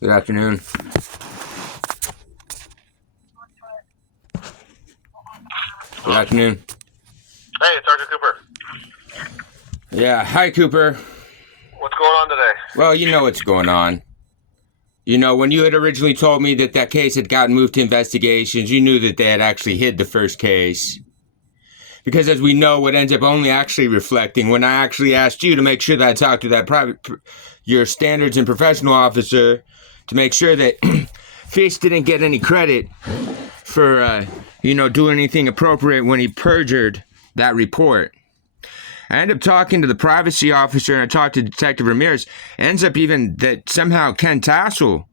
Good afternoon. Good afternoon. Hey, it's Srgt Cooper. Yeah, hi Cooper. What's going on today? Well, you know what's going on. You know, when you had originally told me that case had gotten moved to investigations, you knew that they had actually hid the first case. Because as we know, what ends up only actually reflecting, when I actually asked you to make sure that I talked to that your standards and professional officer to make sure that Fish didn't get any credit for, doing anything appropriate when he perjured that report. I end up talking to the privacy officer and I talked to Detective Ramirez. Ends up even that somehow Ken Tassel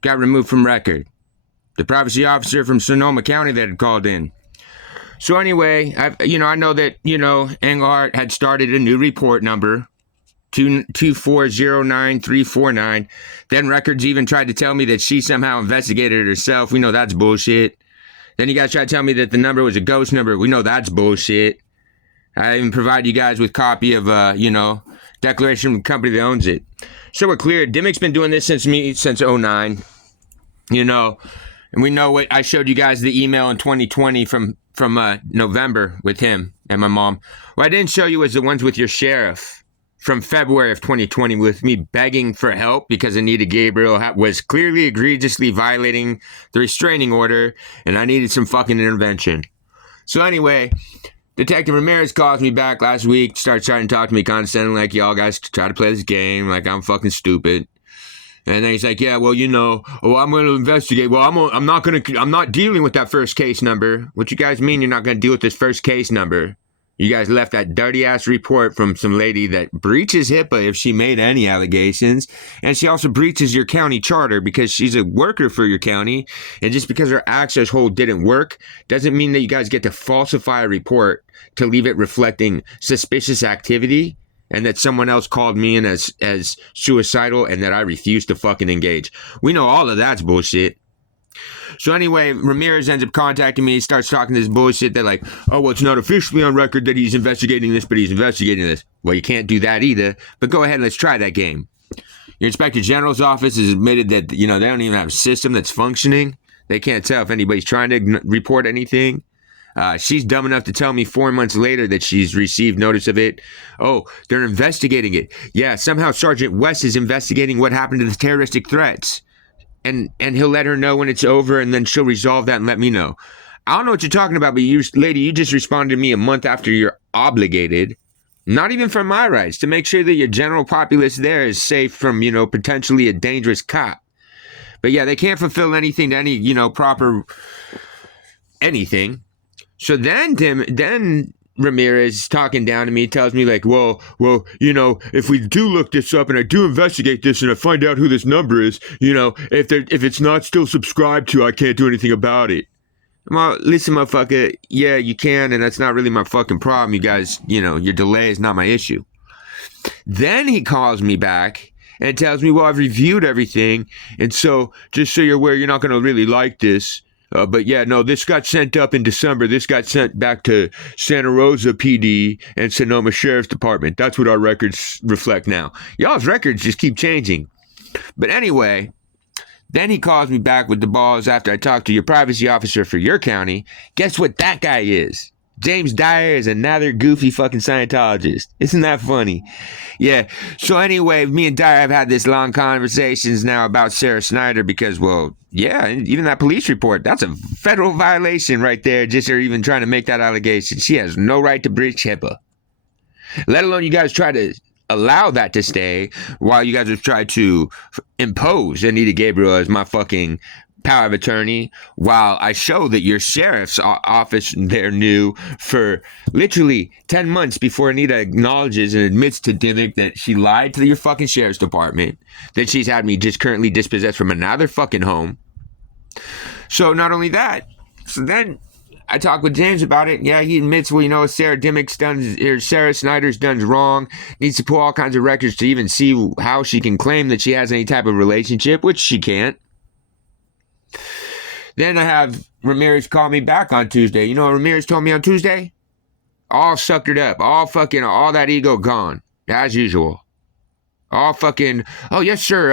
got removed from record. The privacy officer from Sonoma County that had called in. So anyway, I know that, Englehart had started a new report number, 2409349. Then records even tried to tell me that she somehow investigated it herself. We know that's bullshit. Then you guys tried to tell me that the number was a ghost number. We know that's bullshit. I even provide you guys with copy of, declaration from the company that owns it. So we're clear. Dimmick's been doing this since 09. And we know what I showed you guys the email in 2020 from November with him and my mom. What I didn't show you was the ones with your sheriff from February of 2020 with me begging for help because Anita Gabriel was clearly egregiously violating the restraining order and I needed some fucking intervention. So anyway, Detective Ramirez calls me back last week, starts trying to talk to me condescending like y'all guys try to play this game like I'm fucking stupid. And then he's like, yeah, well, I'm going to investigate. Well, I'm not dealing with that first case number. What you guys mean you're not going to deal with this first case number? You guys left that dirty ass report from some lady that breaches HIPAA if she made any allegations. And she also breaches your county charter because she's a worker for your county. And just because her access hold didn't work doesn't mean that you guys get to falsify a report to leave it reflecting suspicious activity. And that someone else called me in as suicidal and that I refused to fucking engage. We know all of that's bullshit. So anyway, Ramirez ends up contacting me. He starts talking this bullshit that like, oh, well, it's not officially on record that he's investigating this, but he's investigating this. Well, you can't do that either. But go ahead and let's try that game. Your Inspector General's office has admitted that, they don't even have a system that's functioning. They can't tell if anybody's trying to report anything. She's dumb enough to tell me 4 months later that she's received notice of it. Oh, they're investigating it. Yeah, somehow Sergeant West is investigating what happened to the terroristic threats. And he'll let her know when it's over and then she'll resolve that and let me know. I don't know what you're talking about, but you just responded to me a month after you're obligated, not even for my rights, to make sure that your general populace there is safe from, potentially a dangerous cop. But yeah, they can't fulfill anything to any, proper anything. So then Ramirez talking down to me tells me like, well, if we do look this up and I do investigate this and I find out who this number is, if it's not still subscribed to, I can't do anything about it. Well, listen, motherfucker, yeah, you can, and that's not really my fucking problem. You guys, your delay is not my issue. Then he calls me back and tells me, well, I've reviewed everything, and so just so you're aware, you're not going to really like this. But yeah, no, this got sent up in December. This got sent back to Santa Rosa PD and Sonoma Sheriff's Department. That's what our records reflect now. Y'all's records just keep changing. But anyway, then he calls me back with the balls after I talked to your privacy officer for your county. Guess what that guy is? James Dyer is another goofy fucking Scientologist. Isn't that funny? Yeah. So anyway, me and Dyer have had this long conversations now about Sarah Snyder because, well, yeah, even that police report, that's a federal violation right there, just her even trying to make that allegation. She has no right to breach HIPAA. Let alone you guys try to allow that to stay while you guys have tried to impose Anita Gabriel as my fucking power of attorney while I show that your sheriff's office there knew for literally 10 months before Anita acknowledges and admits to Dimmick that she lied to your fucking sheriff's department, that she's had me just currently dispossessed from another fucking home. So not only that, so then I talked with James about it. Yeah, he admits, well, Sarah Snyder's done wrong. Needs to pull all kinds of records to even see how she can claim that she has any type of relationship, which she can't. Then I have Ramirez call me back on Tuesday. You know what Ramirez told me on Tuesday? All suckered up. All that ego gone. As usual. All fucking, oh, yes, sir.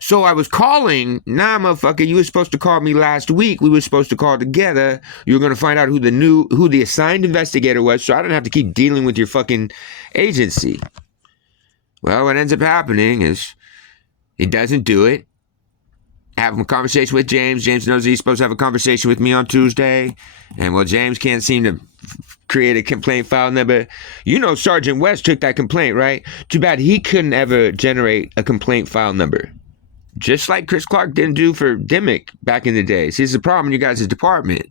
So I was calling. Nah, motherfucker, you were supposed to call me last week. We were supposed to call together. You were going to find out who the assigned investigator was, so I didn't have to keep dealing with your fucking agency. Well, what ends up happening is he doesn't do it. Have a conversation with James. James knows he's supposed to have a conversation with me on Tuesday. And, well, James can't seem to create a complaint file number. You know Sergeant West took that complaint, right? Too bad he couldn't ever generate a complaint file number. Just like Chris Clark didn't do for Dimmick back in the day. See, it's a problem in you guys' department.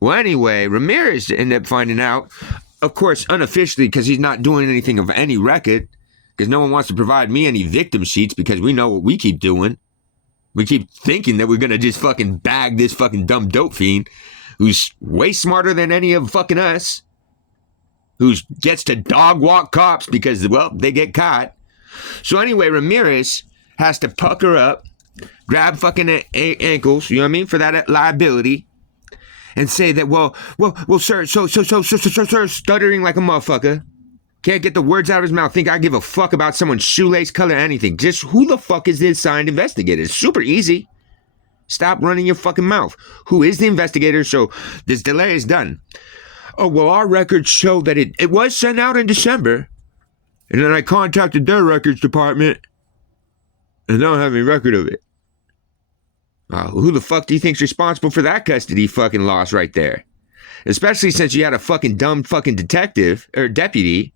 Well, anyway, Ramirez ended up finding out, of course, unofficially, because he's not doing anything of any record, because no one wants to provide me any victim sheets because we know what we keep doing. We keep thinking that we're going to just fucking bag this fucking dumb dope fiend who's way smarter than any of fucking us, who gets to dog walk cops because, well, they get caught. So anyway, Ramirez has to pucker up, grab fucking ankles, you know what I mean, for that liability, and say that, well, sir, sir, stuttering like a motherfucker. Can't get the words out of his mouth. Think I give a fuck about someone's shoelace color or anything. Just who the fuck is the assigned investigator? It's super easy. Stop running your fucking mouth. Who is the investigator? So this delay is done. Oh, well, our records show that it was sent out in December. And then I contacted their records department. And they don't have any record of it. Who the fuck do you think's responsible for that custody fucking loss right there? Especially since you had a fucking dumb fucking detective or deputy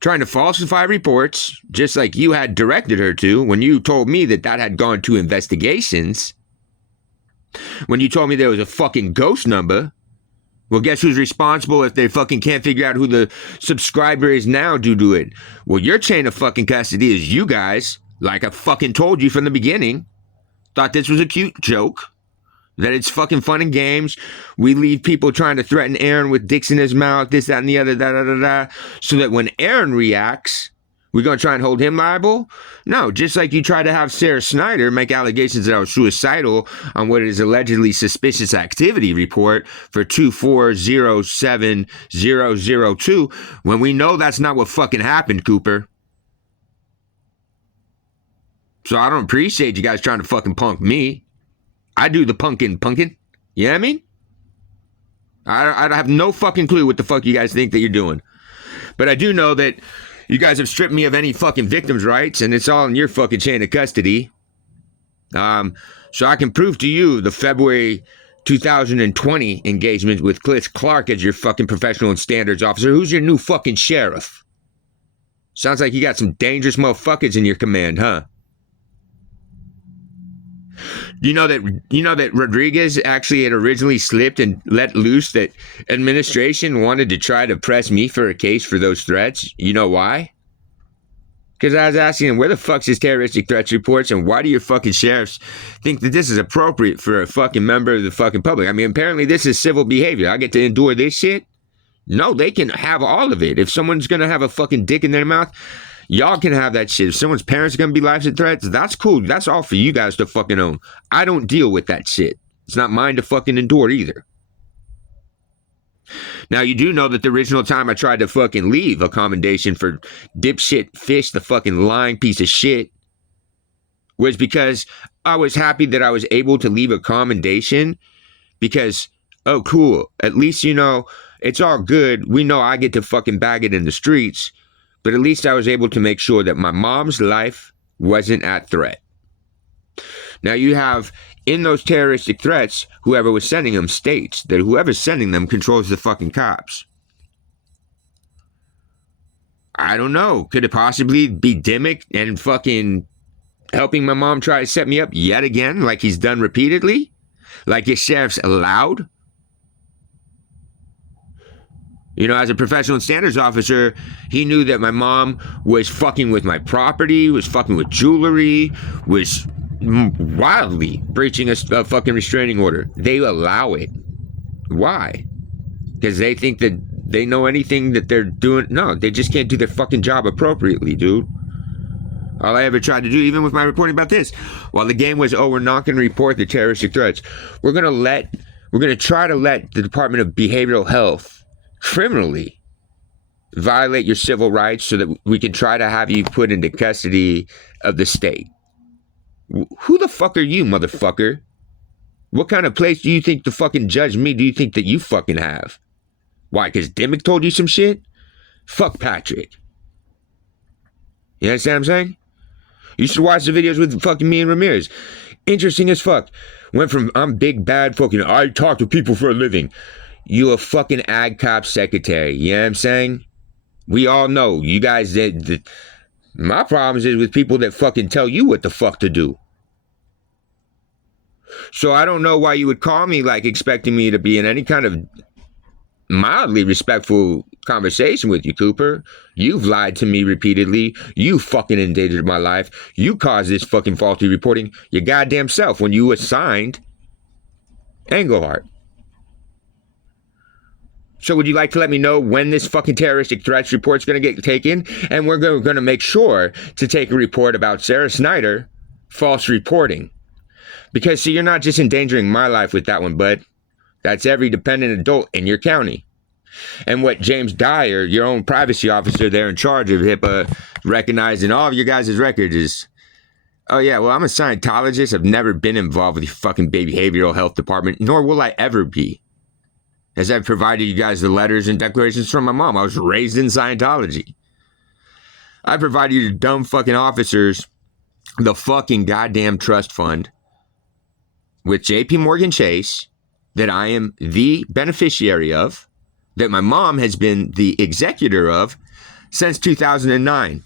trying to falsify reports, just like you had directed her to when you told me that had gone to investigations. When you told me there was a fucking ghost number. Well, guess who's responsible if they fucking can't figure out who the subscriber is now due to it? Well, your chain of fucking custody is you guys, like I fucking told you from the beginning. Thought this was a cute joke. That it's fucking fun and games. We leave people trying to threaten Aaron with dicks in his mouth, this, that, and the other, so that when Aaron reacts, we're going to try and hold him liable? No, just like you try to have Sarah Snyder make allegations that I was suicidal on what is allegedly suspicious activity report for 2407002, when we know that's not what fucking happened, Cooper. So I don't appreciate you guys trying to fucking punk me. I do the punkin'. You know what I mean? I have no fucking clue what the fuck you guys think that you're doing. But I do know that you guys have stripped me of any fucking victim's rights, and it's all in your fucking chain of custody. So I can prove to you the February 2020 engagement with Chris Clark as your fucking professional and standards officer. Who's your new fucking sheriff? Sounds like you got some dangerous motherfuckers in your command, huh? You know that Rodriguez actually had originally slipped and let loose that administration wanted to try to press me for a case for those threats. You know why? Because I was asking him, where the fuck's his terroristic threats reports, and why do your fucking sheriffs think that this is appropriate for a fucking member of the fucking public? I mean, apparently this is civil behavior. I get to endure this shit? No, they can have all of it. If someone's gonna have a fucking dick in their mouth, y'all can have that shit. If someone's parents are going to be lives and threats, that's cool. That's all for you guys to fucking own. I don't deal with that shit. It's not mine to fucking endure either. Now, you do know that the original time I tried to fucking leave a commendation for dipshit Fish, the fucking lying piece of shit, was because I was happy that I was able to leave a commendation because, oh, cool. At least, you know, it's all good. We know I get to fucking bag it in the streets. But at least I was able to make sure that my mom's life wasn't at threat. Now you have, in those terroristic threats, whoever was sending them states that whoever's sending them controls the fucking cops. I don't know. Could it possibly be Dimmick and fucking helping my mom try to set me up yet again, like he's done repeatedly? Like your sheriff's allowed? You know, as a professional standards officer, he knew that my mom was fucking with my property, was fucking with jewelry, was wildly breaching a fucking restraining order. They allow it. Why? Because they think that they know anything that they're doing. No, they just can't do their fucking job appropriately, dude. All I ever tried to do, even with my reporting about this, while the game was, oh, we're not going to report the terroristic threats. We're going to try to let the Department of Behavioral Health criminally violate your civil rights so that we can try to have you put into custody of the state. Who the fuck are you, motherfucker? What kind of place do you think to fucking judge me do you think that you fucking have? Why, because Dimmick told you some shit? Fuck Patrick. You understand what I'm saying? You should watch the videos with fucking me and Ramirez. Interesting as fuck. Went from I'm big bad fucking I talk to people for a living. You a fucking ag cop secretary. You know what I'm saying? We all know. You guys my problems is with people that fucking tell you what the fuck to do. So I don't know why you would call me like expecting me to be in any kind of mildly respectful conversation with you, Cooper. You've lied to me repeatedly. You fucking endangered my life. You caused this fucking faulty reporting your goddamn self when you assigned Engelhardt. So would you like to let me know when this fucking terroristic threats report's going to get taken? And we're going to make sure to take a report about Sarah Snyder false reporting. Because, see, you're not just endangering my life with that one, bud. That's every dependent adult in your county. And what James Dyer, your own privacy officer there in charge of HIPAA, recognized in all of your guys' records is, oh yeah, well, I'm a Scientologist. I've never been involved with the fucking behavioral health department, nor will I ever be. As I've provided you guys the letters and declarations from my mom. I was raised in Scientology. I provided you dumb fucking officers the fucking goddamn trust fund with JP Morgan Chase that I am the beneficiary of, that my mom has been the executor of since 2009.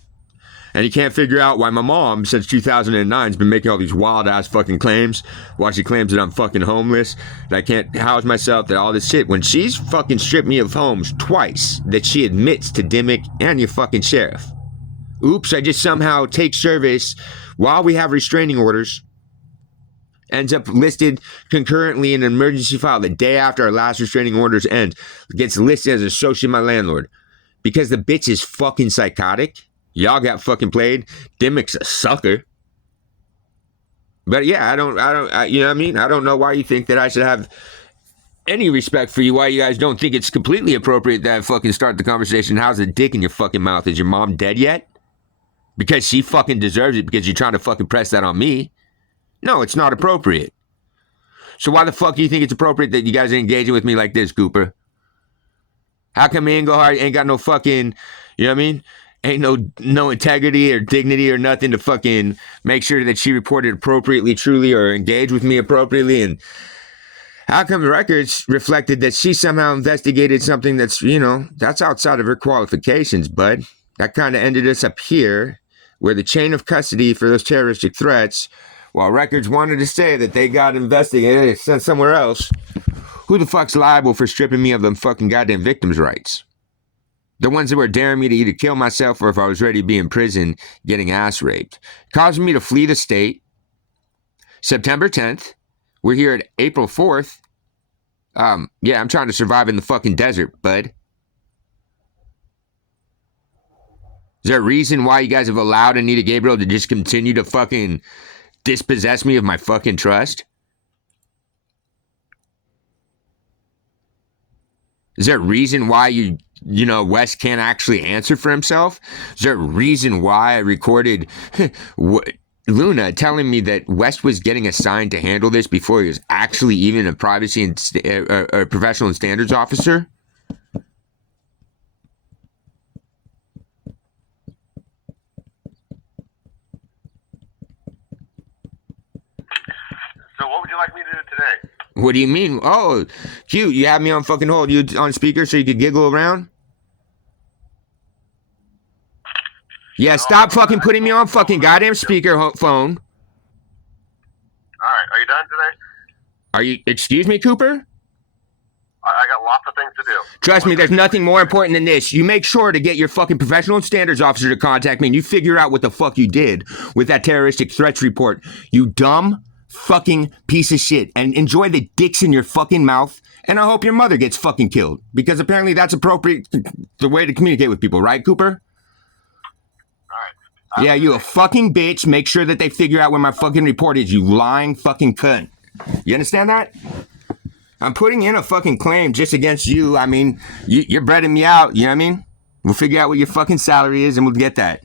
And you can't figure out why my mom, since 2009, has been making all these wild-ass fucking claims. Why she claims that I'm fucking homeless, that I can't house myself, that all this shit. When she's fucking stripped me of homes twice, that she admits to Dimmick and your fucking sheriff. Oops, I just somehow take service while we have restraining orders. Ends up listed concurrently in an emergency file the day after our last restraining orders ends. Gets listed as associate of my landlord. Because the bitch is fucking psychotic. Y'all got fucking played. Dimmick's a sucker. But yeah, I don't, you know what I mean? I don't know why you think that I should have any respect for you. Why you guys don't think it's completely appropriate that I fucking start the conversation. How's the dick in your fucking mouth? Is your mom dead yet? Because she fucking deserves it because you're trying to fucking press that on me. No, it's not appropriate. So why the fuck do you think it's appropriate that you guys are engaging with me like this, Cooper? How come Engelhardt ain't got no fucking, you know what I mean? Ain't no integrity or dignity or nothing to fucking make sure that she reported appropriately, truly, or engaged with me appropriately? And how come the records reflected that she somehow investigated something that's, you know, that's outside of her qualifications, bud? That kind of ended us up here, where the chain of custody for those terroristic threats, while records wanted to say that they got investigated sent somewhere else, who the fuck's liable for stripping me of them fucking goddamn victims' rights? The ones that were daring me to either kill myself or if I was ready to be in prison getting ass raped. Causing me to flee the state. September 10th. We're here at April 4th. Yeah, I'm trying to survive in the fucking desert, bud. Is there a reason why you guys have allowed Anita Gabriel to just continue to fucking dispossess me of my fucking trust? Is there a reason why you know, West can't actually answer for himself? Is there a reason why I recorded Luna telling me that West was getting assigned to handle this before he was actually even a privacy and professional and standards officer? So what would you like me to do today? What do you mean? Oh, cute. You have me on fucking hold. You on speaker so you could giggle around? Yeah, stop fucking putting me on fucking goddamn speaker phone. Alright, are you done today? Are you, excuse me, Cooper? I got lots of things to do. Trust me, there's nothing more important than this. You make sure to get your fucking professional and standards officer to contact me and you figure out what the fuck you did with that terroristic threats report. You dumb fucking piece of shit. And enjoy the dicks in your fucking mouth. And I hope your mother gets fucking killed. Because apparently that's appropriate, the way to communicate with people, right, Cooper? Yeah, you a fucking bitch. Make sure that they figure out where my fucking report is, you lying fucking cunt. You understand that? I'm putting in a fucking claim just against you. I mean, you're breading me out, you know what I mean? We'll figure out what your fucking salary is and we'll get that.